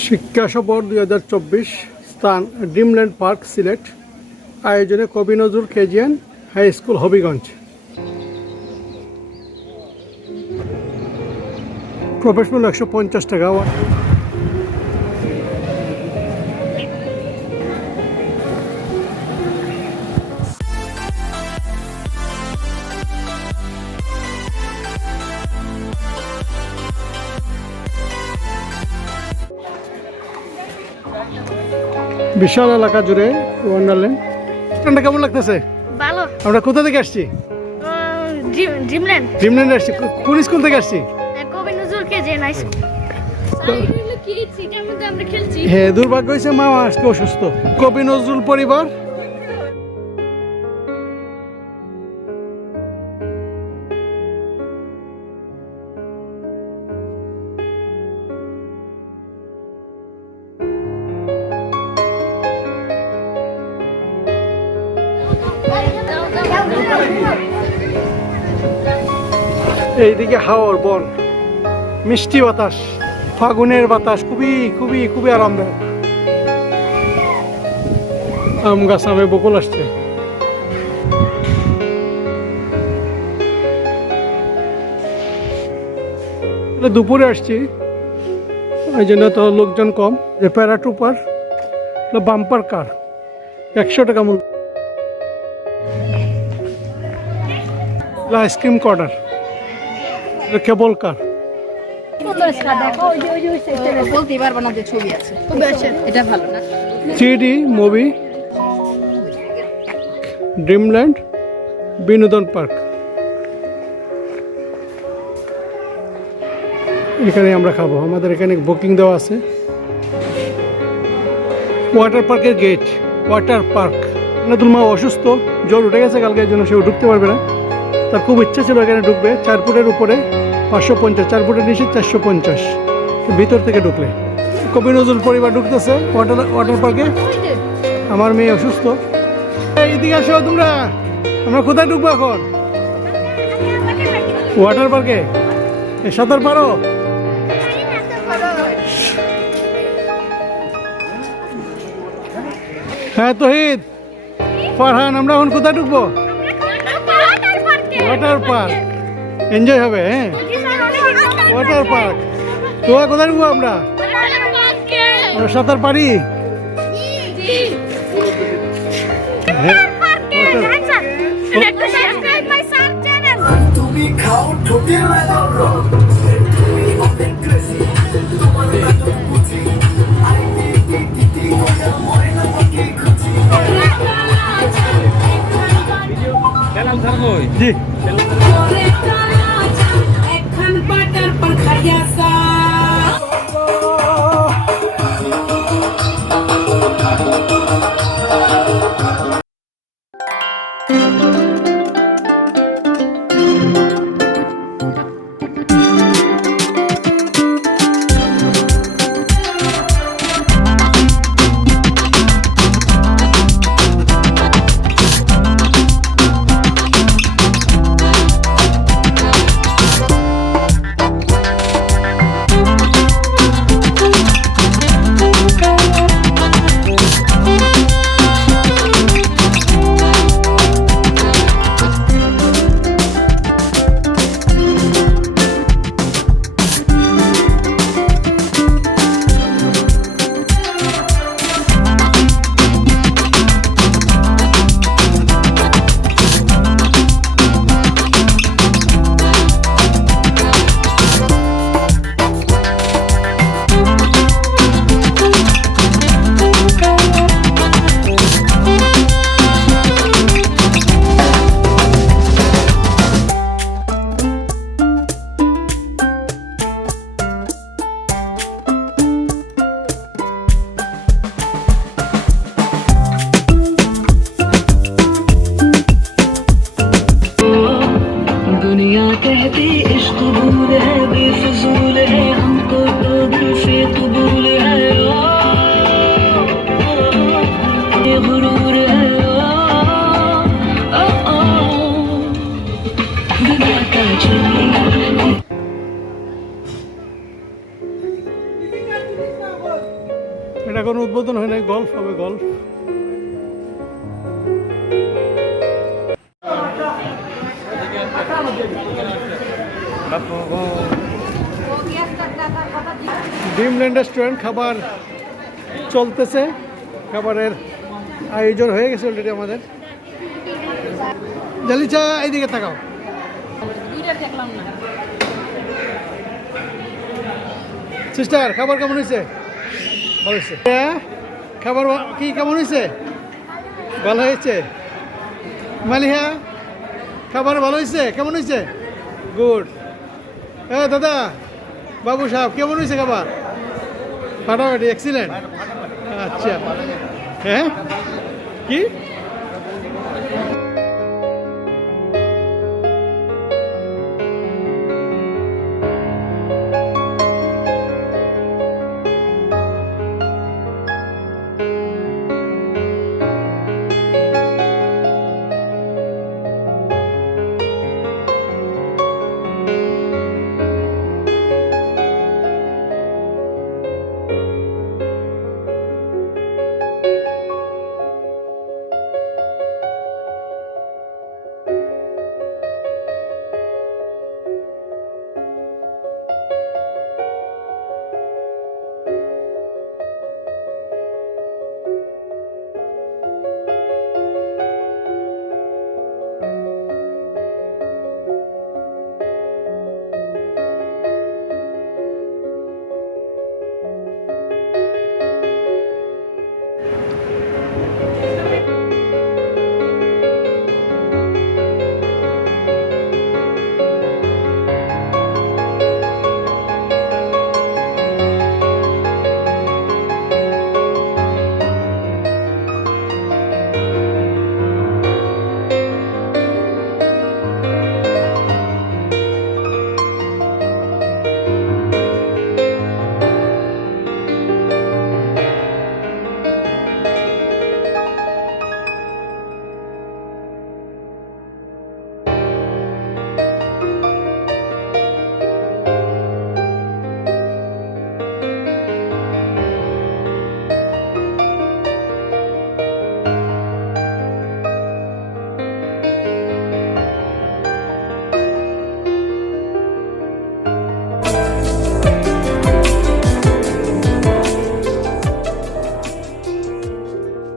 শিক্ষা সফর 2024 স্থান ড্রিমল্যান্ড পার্ক সিলেট। আয়োজনে কবি Nazrul KGN high school Habiganj. প্রবেশ মূল্য 150 টাকা। বিশাল এলাকা জুড়ে ওয়ান্ডারল্যান্ড। স্থানটা কেমন লাগতেছে? ভালো। আমরা কোথা থেকে আসছি? ড্রিমল্যান্ড আসছি। কোন স্কুল থেকে আসছি? কবি নজরুল কেজিএন হাই স্কুল। হ্যাঁ, দুর্ভাগ্য হয়েছে মামা আজকে অসুস্থ। কবি নজরুল পরিবার এইদিকে হাওর বন, মিষ্টি বাতাস, ফাগুনের বাতাস খুবই খুবই খুবই আরামদায়ক। আম গাছ আমে বকুল আসছে। দুপুরে আসছি, ওই জন্য তো লোকজন কম। যে প্যারাট্রুপার বাম্পার কার 100 টাকা মূল্য। আইসক্রিম কর্নার, কেবল কার। বলতে পারবো না যে ছবি আছে, এটা ভালো না। 3D মুভি, ড্রিমল্যান্ড বিনোদন পার্ক। এখানে আমরা খাবো, আমাদের এখানে বুকিং দেওয়া আছে। ওয়াটার পার্কের গেট, ওয়াটার পার্ক। নাতুল মা অসুস্থ, জ্বর উঠে গেছে কালকে, জন্য সেও ঢুকতে পারবে না। তার খুব ইচ্ছা ছিল এখানে ঢুকবে। 4 ফুটের উপরে 550, 4 ফুটের নিচে 450 ভিতর থেকে ঢুকলে। কবি নজরুল পরিবার ঢুকতেছে ওয়াটার পার্কে। আমার মেয়ে অসুস্থ। এইদিকে আসো তোমরা, আমরা কোথায় ঢুকবো এখন? ওয়াটার পার্কে। সাঁতার পারো? হ্যাঁ তহিদ, ফারহান, আমরা এখন কোথায় ঢুকবো? Water park. এনজয় হবে। হ্যাঁ, ওয়াটার পার্ক। তোরা কোথায় ঢুকবো? আমরা সাঁতার পারি। জি এটা কোনো উদ্বোধন হয় নাই, গল্ফ হবে, গল্ফ। ড্রিমল্যান্ড রেস্টুরেন্ট খাবার চলতেছে, খাবারের আয়োজন হয়ে গেছে অলরেডি আমাদের। জালিচা এইদিকে তাকাও। সিস্টার খাবার কেমন হয়েছে? ভালো হয়েছে। খাবার কি কেমন হয়েছে? ভালো হয়েছে। মালিহা খাবার ভালো হয়েছে? কেমন হয়েছে? গুড। হ্যাঁ দাদা, বাবু সাহেব কেমন হয়েছে খাবার? ফাটাফাটি, এক্সিলেন্ট। আচ্ছা, হ্যাঁ কি